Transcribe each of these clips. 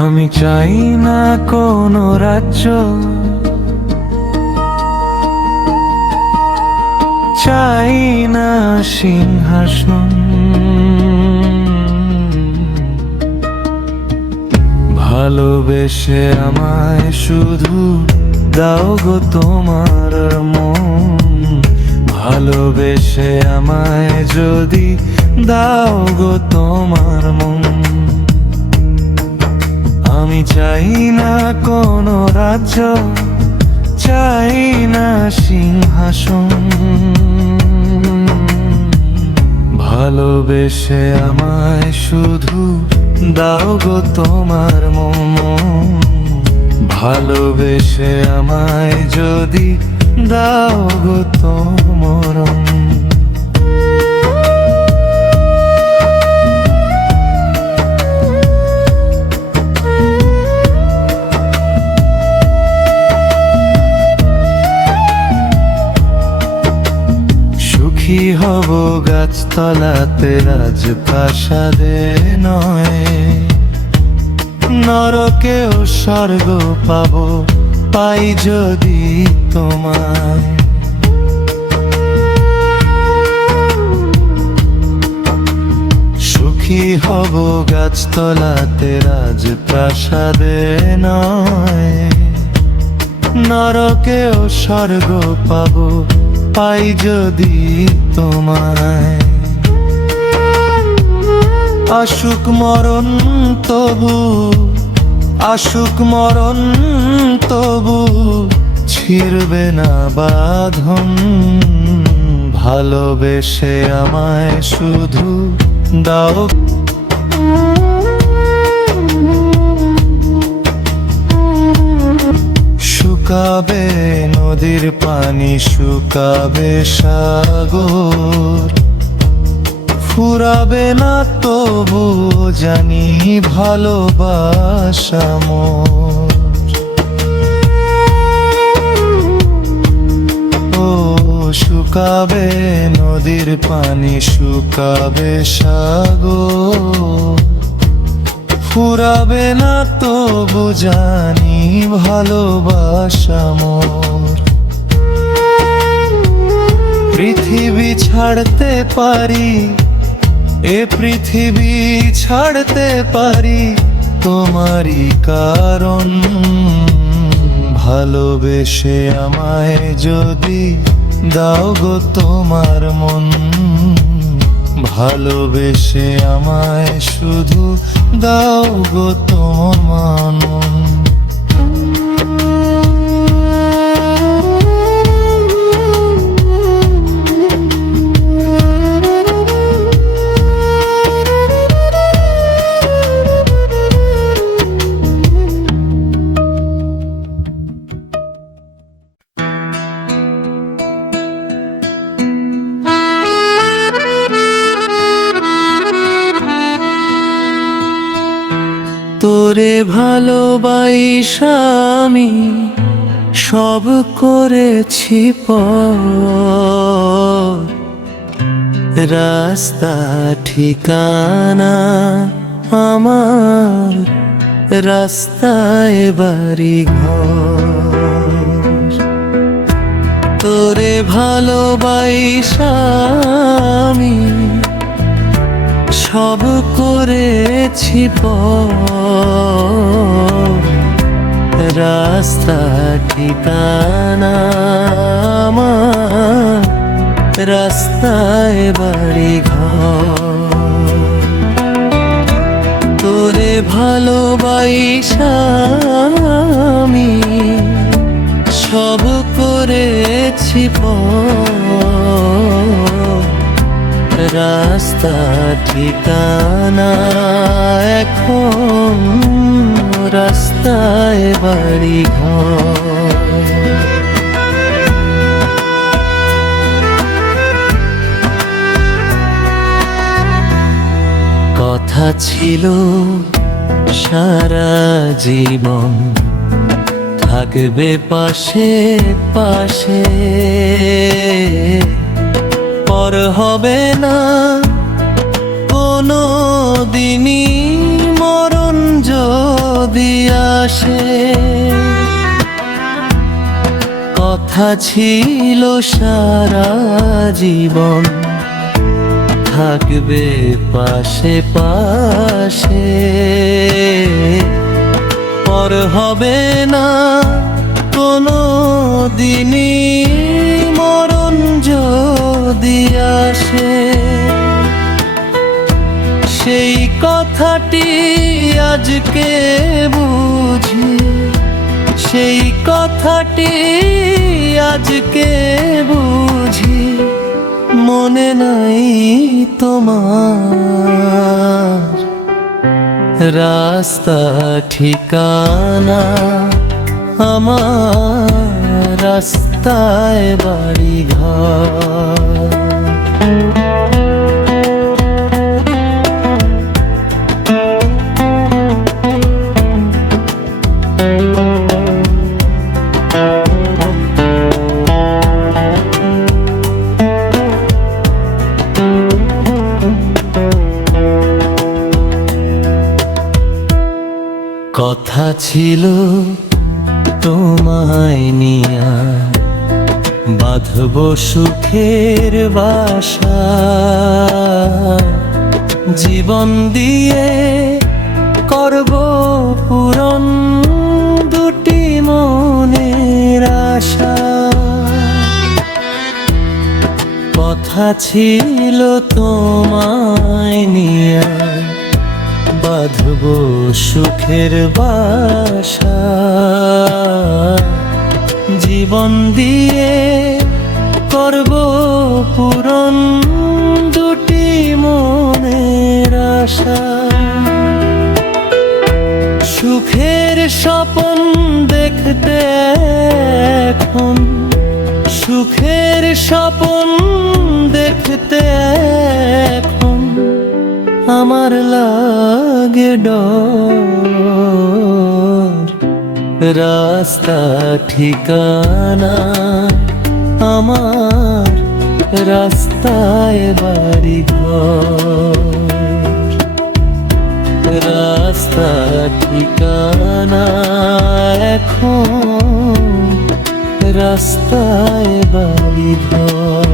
আমি চাই না কোনো রাজ্য, চাই না সিংহাসন, ভালোবেসে আমায় শুধু দাও গো তোমার মন। ভালোবেসে আমায় যদি দাও গো তোমার মন। আমি চাই না কোনো রাজ্য, চাই না সিংহাসন, ভালোবেসে আমায় শুধু দাও গো তোমার মন। ভালোবেসে আমায় যদি দাও গো তোমার মন। সুখী হব গাছতলাতে রাজপ্রাসাদে নয়, নরকেও স্বর্গ পাব পাই যদি তোমায়। সুখী হব গাছতলাতে রাজপ্রাসাদে নয়, নরকেও স্বর্গ পাব পাই যদি তোমায়। আসুক মরণ তবু, আসুক মরণ তবু ছিড়বে না বাঁধন। ভালোবেসে আমায় শুধু দাও। শুকাবে নদীর পানি, শুকাবে সাগর, ফুরাবে না তবু জানি ভালোবাসা মোর। ও শুকাবে নদীর পানি, শুকাবে সাগর, ফুরাবে না তবু জানি ভালোবাসা মোর। পৃথিবী ছাড়তে পারি, এ পৃথিবী ছাড়তে পারি তোমারই কারণ। ভালোবেসে আমায় যদি দাও গো তোমার মন। ভালোবেসে আমায় শুধু দাও গো তোমার মন। তোরে ভালোবাসা আমি সব করেছি পথ, রাস্তা ঠিকানা আমার, রাস্তায় বাড়ি ঘর। তোরে ভালোবাসা আমি সব করেছি পথ, রাস্তা ঠিকানা আমার, রাস্তায় বাড়ি ঘর। তোরে ভালোবাসা আমি সব করেছি পথ, রাস্তা ঠিকানা এখন, রাস্তায় বাড়ি ঘর। কথা ছিল সারা জীবন থাকবে পাশে পাশে, পর হবে না কোনো দিনই মরণ যদি আসে। কথা ছিল সারা জীবন থাকবে পাশে পাশে, পর হবে না কোনো দিনই মরণ যদি আসে। সেই কথাটি আজকে বুঝি, সেই কথাটি আজকে বুঝি, মনে নাই তোমার রাস্তা ঠিকানা, আমার রাস্তায় বাড়ি ঘর। কথা ছিল তোমায় নিয়া বাঁধব সুখের বাসা, জীবন দিয়ে করব পূরণ দুটি মনের আশা। কথা ছিল তোমায় নিয়া বাঁধব সুখের বাসা, জীবন দিয়ে করব পূরণ দুটি মনের আশা। সুখের স্বপ্ন দেখতে এখন, সুখের স্বপ্ন দেখতে এখন আমার লাগে ডর। রাস্তা ঠিকানা আমার রাস্তায় বাড়ি ঘর। রাস্তা ঠিকানা এখন রাস্তায় বাড়ি ঘর।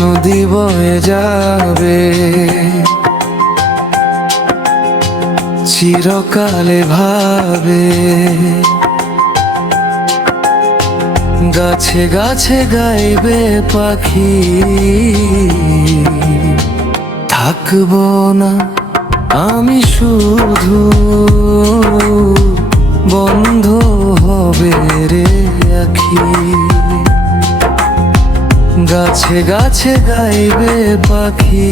নদী বয়ে যাবে চিরকালে ভাবে, গাছে গাছে গাইবে পাখি, থাকবো না আমি শুধু, বন্ধ হবে রে আখি। গাছে গাছে গাইবে পাখি,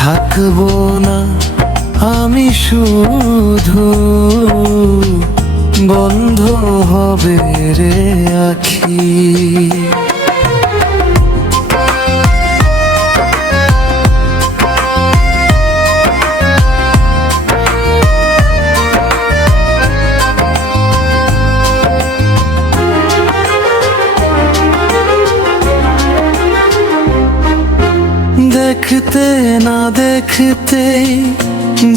থাকবো না আমি শুধু, বন্ধ হবে রে আখি। দেখতে না দেখতেই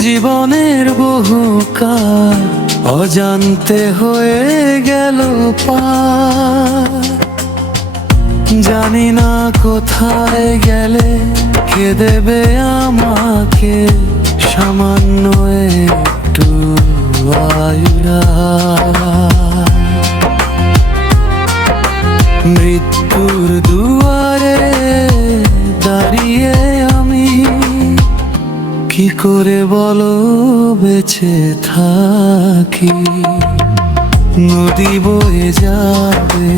জীবনের বহু কাল অজান্তে হয়ে গেল পার। জানি না কোথায় গেলে কে দেবে আমাকে সামান্য একটু আয়ুরায়। মৃত্যুর দুয়ারে দাঁড়িয়ে আমি কি করে বলো বেঁচে থাকি। নদী বয়ে যাবে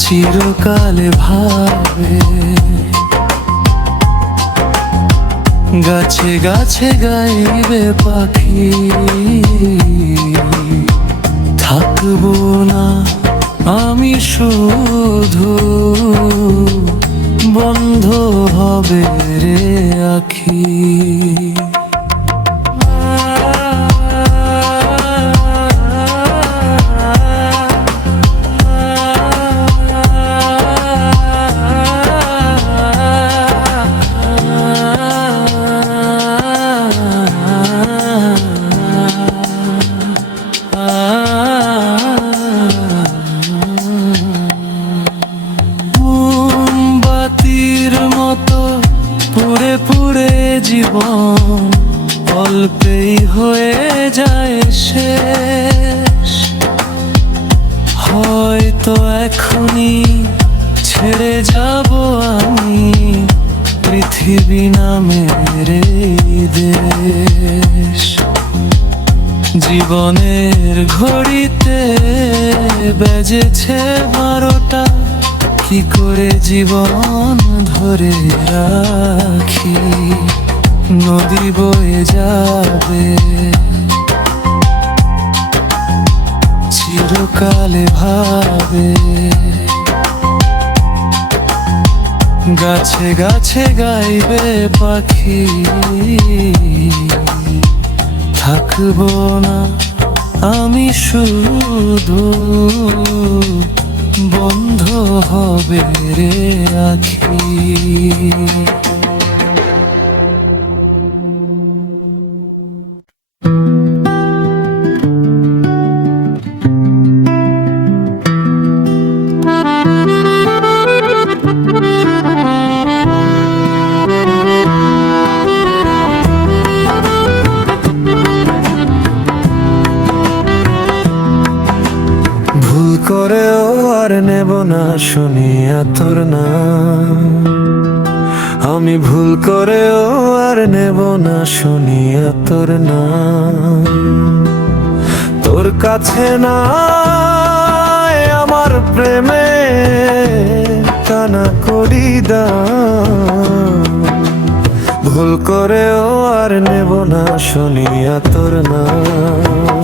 চিরকালে ভাবে, গাছে গাছে গাইবে পাখি। থাকবো না আমি শুধু, বন্ধ হবে রে আখি। পুড়ে পুড়ে জীবন অল্পেই হয়ে যায় শেষ। হয়তো এখনই ছেড়ে যাব আমি পৃথিবী নামের এই দেশ। জীবনের ঘড়িতে বেজেছে 12টা, কি করে জীবন ধরে রাখি। নদী বয়ে যাবে চিরকালে ভাবে, গাছে গাছে গাইবে পাখি। থাকবো না আমি শুধু, বন্ধ হবে রে আখি। ভুল করেও আর নেব না শুনিয়া তোর নাম। আমি ভুল করেও আর নেব না শুনিয়া তোর নাম। তোর কাছে না আমার প্রেমে কানা করি দাম। ভুল করেও আর নেব না শুনিয়া তোর নাম।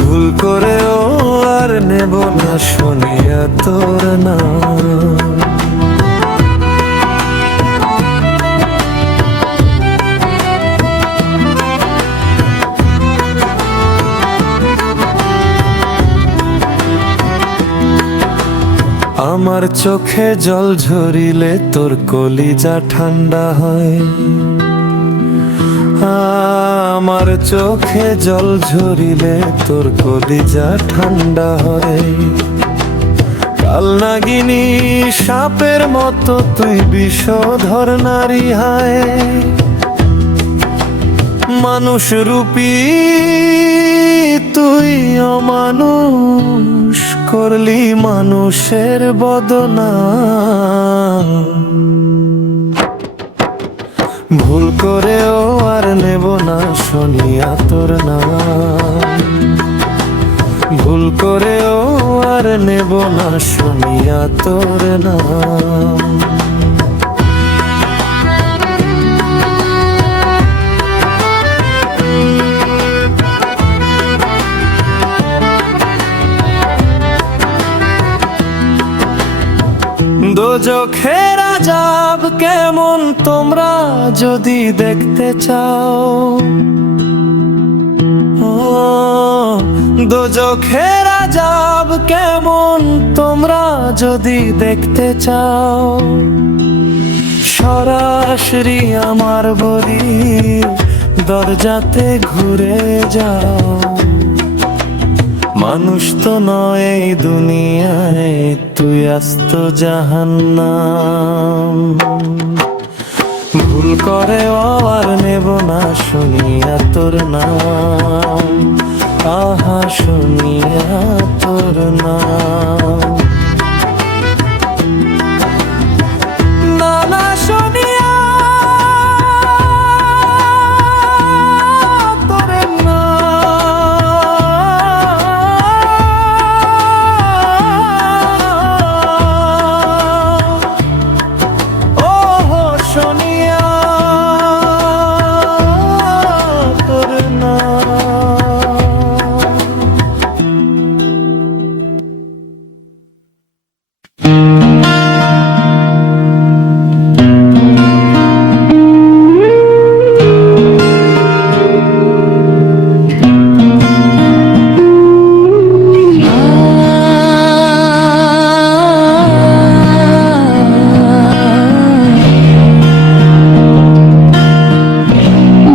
ভুল করেও আর নেব না শুনিয়া তোর নাম। আমার চোখে জল ঝরিলে তোর কলিজা ঠান্ডা হয়। আমার চোখে জল ঝরিলে তোর কলিজা ঠান্ডা হয়। কাল নাগিনী সাপের মতো তুই বিষধর নারী হায়। মানুষ রূপী তুই অমানুষ করলি মানুষের বদনাম। ভুল করেও আর নেব না শুনিয়া তোর নাম। ভুল করেও আর নেব না শুনিয়া তোর নাম। দোজখের আযাব কেমন তোমরা যদি দেখতে চাও, দোজখের আযাব কেমন তোমরা যদি দেখতে চাও, সরাসরি আমার বাড়ির দরজাতে ঘুরে যাও। মানুষ তো নয় এই দুনিয়ায়, তুই আস্ত জাহান্নাম। ভুল করে আর নেব না শুনিয়া তোর নাম, আহা শুনিয়া তোর নাম। না না শুনিয়া তোর নাম, ও শুনিয়া তোর নাম।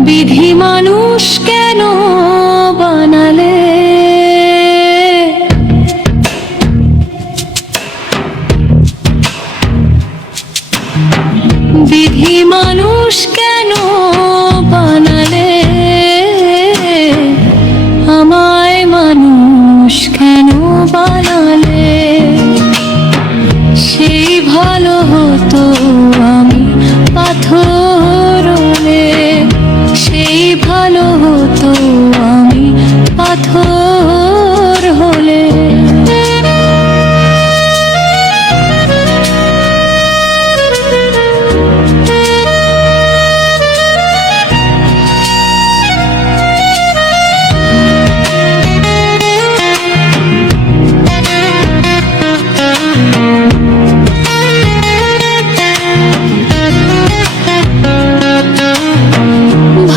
বিধি মানুষ কেন বানালে, বিধি মানুষ কেন বানালে, আমায় মানুষ কেন বানালে। সেই ভালো হতো আমি পাথর হলে, সেই ভালো হতো আমি পাথর হলে।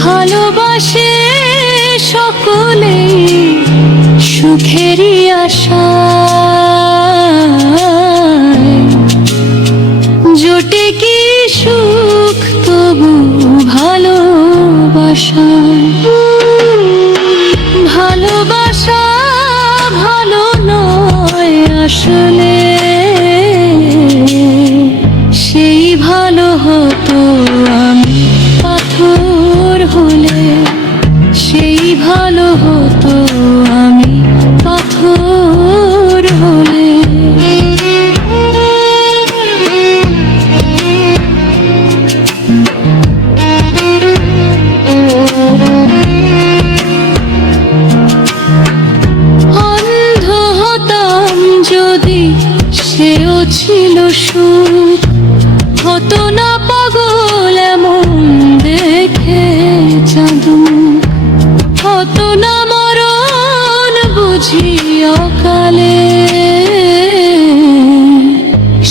ভালোবাসে সকলেই সুখেরই আশায়, জোটে কি সুখ তবু ভালোবাসায়। ভালোবাসা ভালো নয় আসলে, সেই ভালো হতো আমি পাথর হলে, সেই ভালো হতো আমি পাথর হলে। অন্ধ হতাম যদি সেও ছিল সুখ, হতো না পাগল এমন দেখে জাদু, হতো না মরণ বুঝি অকালে।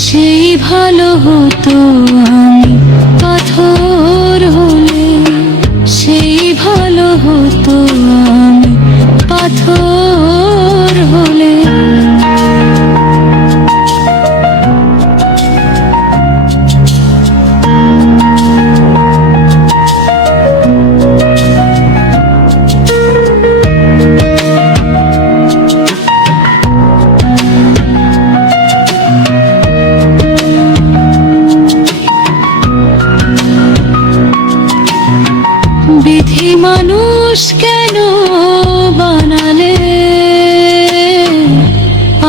সেই ভালো হতো আমি পাথর হলে, সেই ভালো হতো আমি পাথর হলে। বিধি মানুষ কেন বানালে,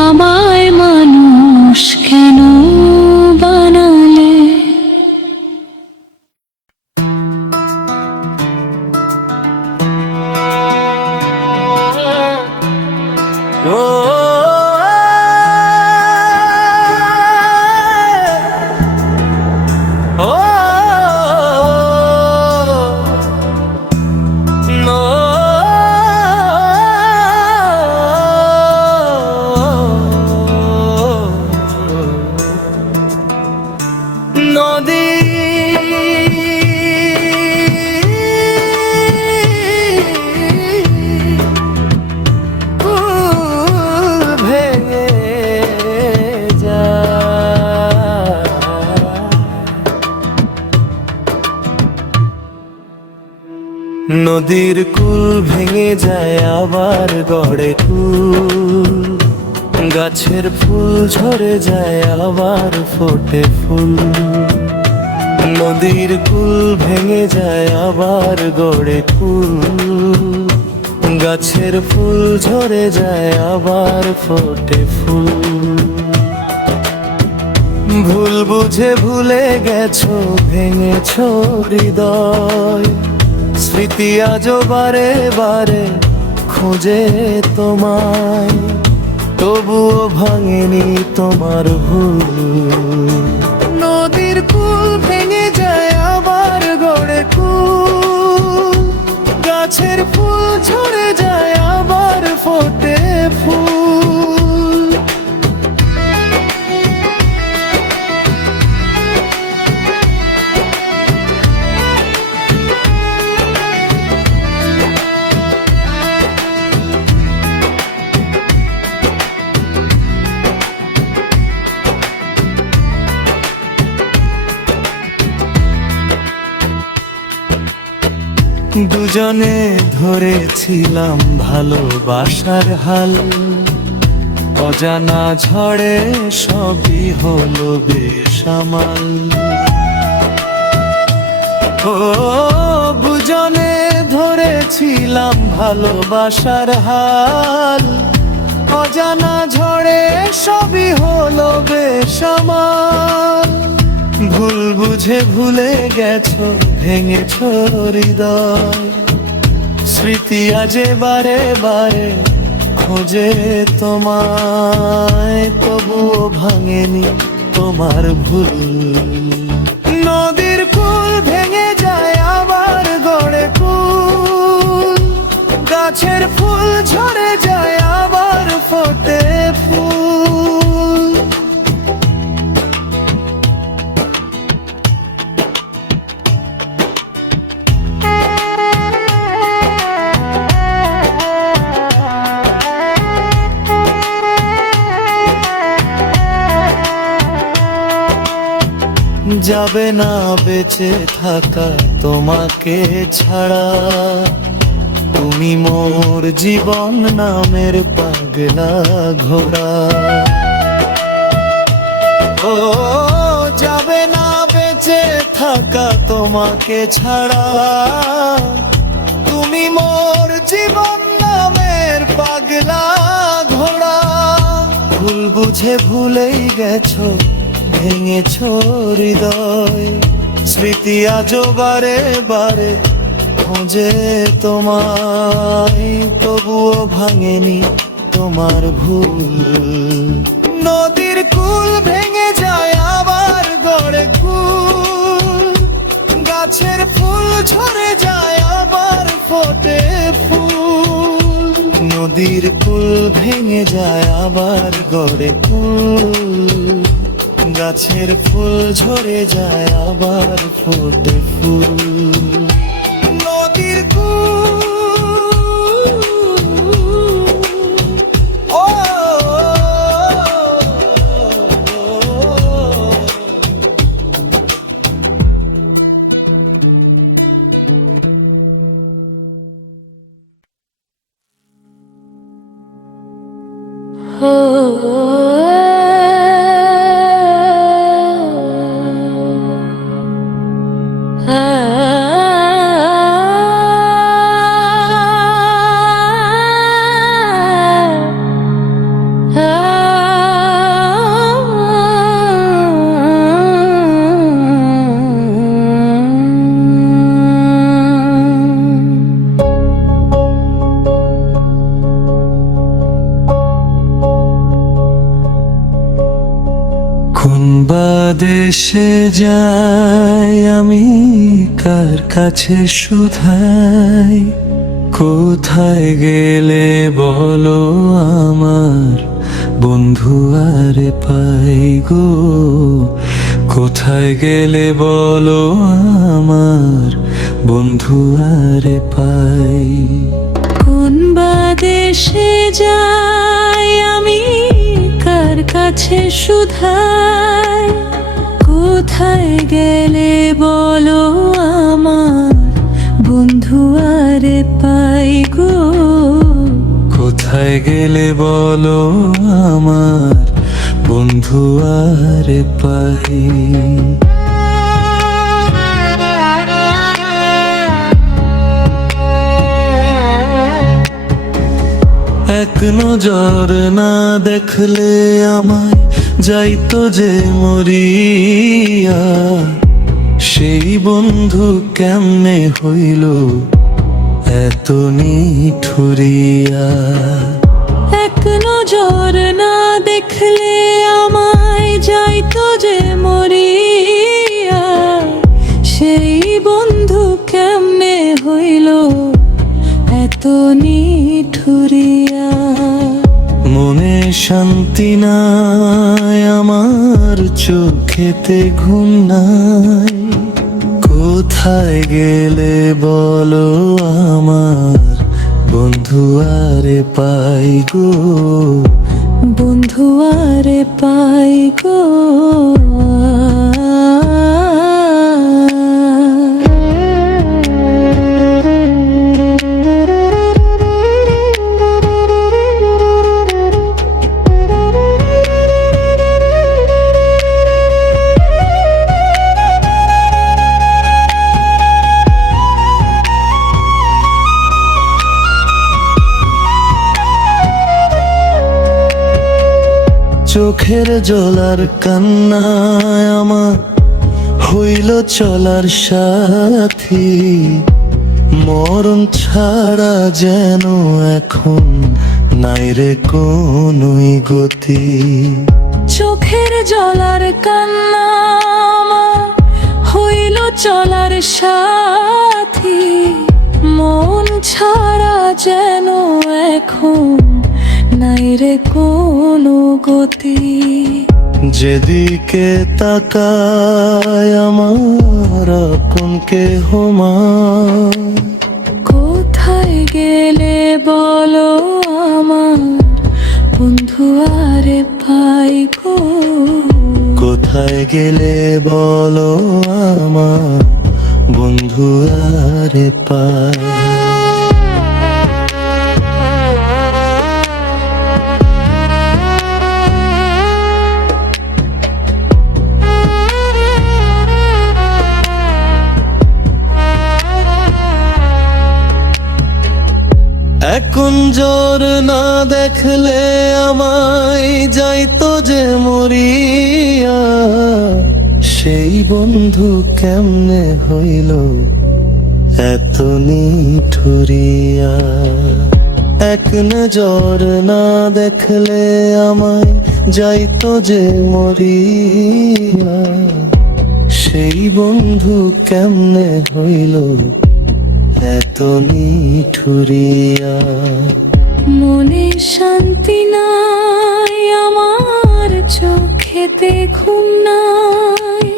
আমায় মানুষ কেন বানালে। ও ও নদী নদীর কুল ভেঙে যায় আবার গড়ে কুল, গাছের ফুল ঝরে যায় আবার ফোটে ফুল। নদীর কুল ভেঙে যায় আবার গড়ে কুল, গাছের ফুল ঝরে যায় আবার ফোটে ফুল। ভুল বুঝে ভুলে গেছো, ভেঙেছো হৃদয়, স্মৃতি আজও বারে বারে খোঁজে তোমায়, তবুও ভাঙেনি তোমার ভুল। নদীর কুল ভেঙে যায় আবার গড়ে কুল, গাছের ফুল ঝরে যায় আবার ফোটে ফুল। দুজনে ধরেছিলাম ভালোবাসার হাল, অজানা ঝড়ে সবই হলো বেসামাল। ও দুজনে ধরেছিলাম ভালোবাসার হাল, অজানা ঝড়ে সবই হলো বেসামাল। ভুল বুঝে ভুলে গেছো, ভেঙেছো হৃদয়, স্মৃতি আজে বারে বারে খোঁজে তোমায়, তবুও ভাঙেনি তোমার ভুল। নদীর কুল ভেঙে যায় আবার গড়ে কুল, গাছের ফুল ঝরে যায় আবার ফোটে ফুল। যাবে না বেঁচে থাকা তোমাকে ছাড়া, তুমি মোর জীবন নামের পাগলা ঘোড়া। ও যাবে না বেঁচে থাকা তোমাকে ছাড়া, তুমি মোর জীবন নামের পাগলা ঘোড়া। ভুল বুঝে ভুলেই গেছো, ভেঙেছো হৃদয়, স্মৃতি আজও বারে বারে খোঁজে তোমায়, তবুও ভাঙেনি তোমার ভুল। নদীর কুল ভেঙে যায় আবার গড়ে কুল, গাছের ফুল ঝরে যায় আবার ফোটে ফুল। নদীর কুল ভেঙে যায় আবার গড়ে কুল, গাছের ফুল ঝরে যায় আবার ফোটে ফুল। নদীর কুল, ও দেশে যাই আমি কার কাছে শুধাই, কোথায় গেলে বলো আমার বন্ধু আরে পাই গো, কোথায় গেলে বলো আমার বন্ধু আরে পাই। কোন বা দেশে যাই আমি কার কাছে শুধাই, কোথায় গেলে বলো আমার বন্ধু কোথায় গেলে বলো আমার বন্ধু আর পাই। এক নজর না দেখলে আমায় যাইতো যে মরিয়া, সেই বন্ধু কেমনে হইল এত নিঠুরিয়া। এক নজর না দেখলে আমায় যাইতো যে মরিয়া, সেই বন্ধু কেমনে হইল এত নিঠুরিয়া। মনে শান্তি নাই আমার, চোখেতে ঘুম নাই, কোথায় গেলে বলো আমার বন্ধু আরে পাই গো, বন্ধু আরে পাই গো। চোখের জলার কান্নায় আমার হইল চলার সাথী, মরণ ছাড়া যেন এখন নাই রে কোনোই গতি। চোখের জলার কান্না আমার হইল চলার সাথী, মন ছাড়া যেন এখন নাই রে কোনো গতি। যেদিকে তাকায় আমার আপন কেহ নাই, কোথায় গেলে বলো আমার বন্ধু আরে পাই গো, কোথায় গেলে বলো আমার বন্ধু আরে পাই। এখন জোর না দেখলে আমায় যাইতো যে মরিয়া, সেই বন্ধু কেমনে হইল এত নিঠুরিয়া। এক নজর না দেখলে আমায় যাইতো যে মরিয়া, সেই বন্ধু কেমনে হইল এত নিঠুরিয়া। মনে শান্তি নাই আমার, চোখেতে ঘুম নাই,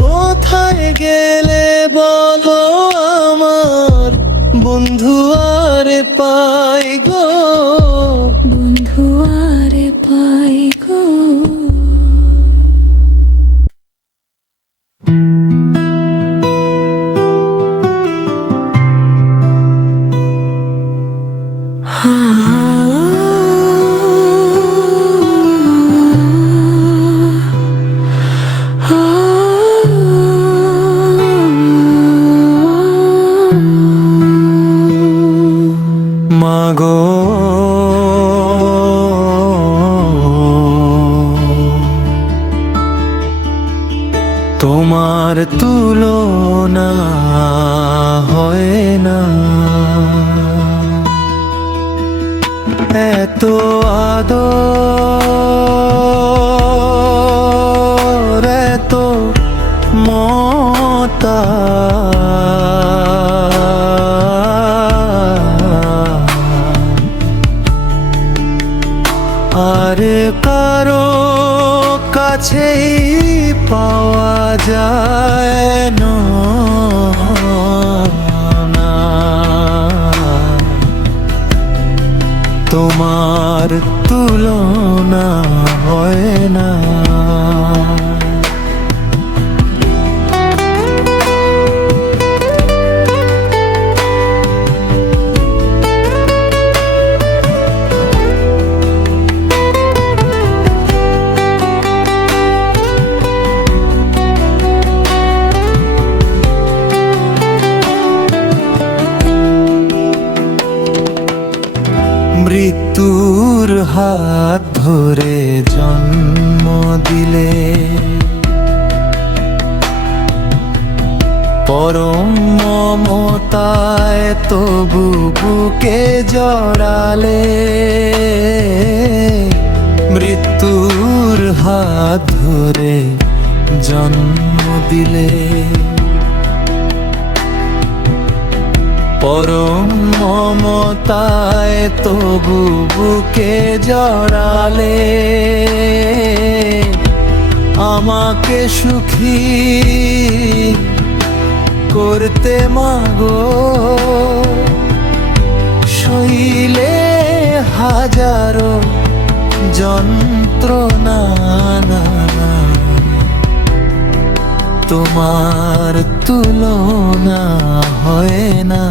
কোথায় গেলে বলো আমার বন্ধু আরে পাই গো, বন্ধু আরে পাই গো। মাগো তোমার তুলনা হয় না, এত আদর এত মমতা, আর কারো কাছেই পাওয়া যায় না। তোমার তুলনা হয় না। হাত ধরে জন্ম দিলে, পরম মমতায় তবু বুকে জড়ালে, মৃত্যুর হাত ধরে জন্ম দিলে, পরম মমতায় তবু বুকে জড়ালে, আমাকে সুখী করতে মাগো, সইলে হাজারো যন্ত্রণা, তোমার তুলনা হয় না।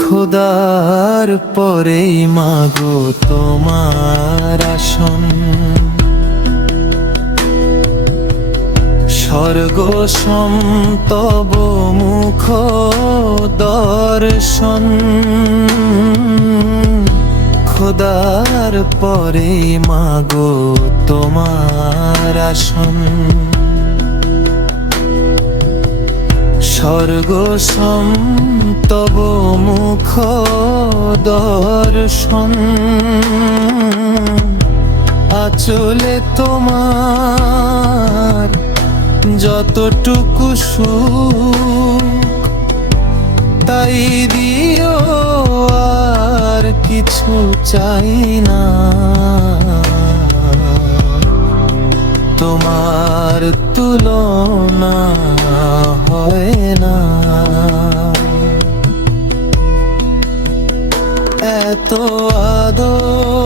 খোদার পরেই মাগো তোমার আসন, স্বর্গ সম তব মুখ দর্শন, খোদার পরে মাগো তোমার আসন, স্বর্গ সম তব মুখ দর্শন, আচলে তোমার যতটুকু সুখ, তাই দিও, আর কিছু চাই না। তোমার তুলনা হয় না। এত আদর